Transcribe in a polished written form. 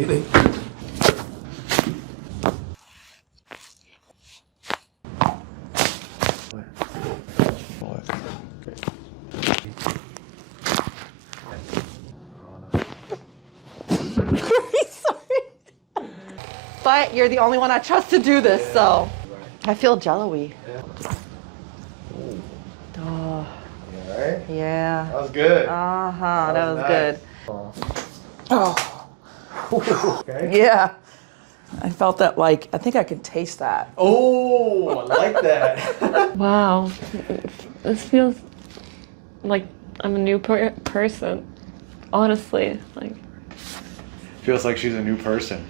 feeling. But you're the only one I trust to do this, so I feel jello-y. Oh, Right? yeah. That was good. Uh-huh, that was nice. good. Oh. Okay. Yeah. I felt that, like, I think I can taste that. Oh, I like that. Wow. This feels like I'm a new person. Honestly, like. Feels like she's a new person.